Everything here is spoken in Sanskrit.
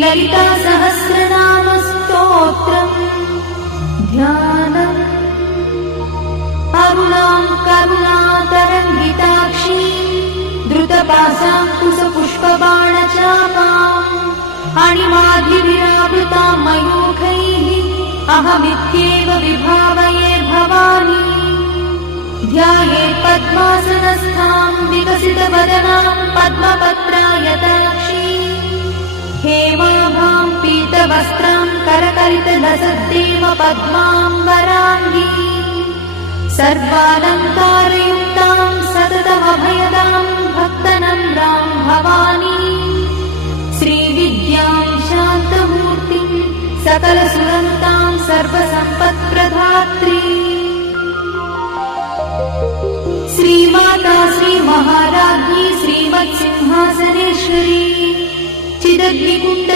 ललिता सहस्रनाम स्तोत्रम् ध्यानम् अरुणां करुणातरङ्गिताक्षी द्रुतपाशाङ्कुशपुष्पबाणचापाम् अणिमाधिविरावृतां मयूखैः अहमित्येव विभावये भवानी ध्याये पद्मासनस्थां विकसितवदनां पद्मपत्रायताक्षी हेमाभां पीतवस्त्रां करकलितलसद्देव पद्माम्बराङ्गी सर्वालङ्कारयुक्तां सततमभयदां भक्तनम्रां भवानी श्रीविद्यां शान्तमूर्तिं सकलसुरनुतां सर्वसम्पत्प्रदात्री श्रीमाता श्रीमहाराज्ञी श्रीमत्सिंहासनेश्वरी चिदग्निकुण्ड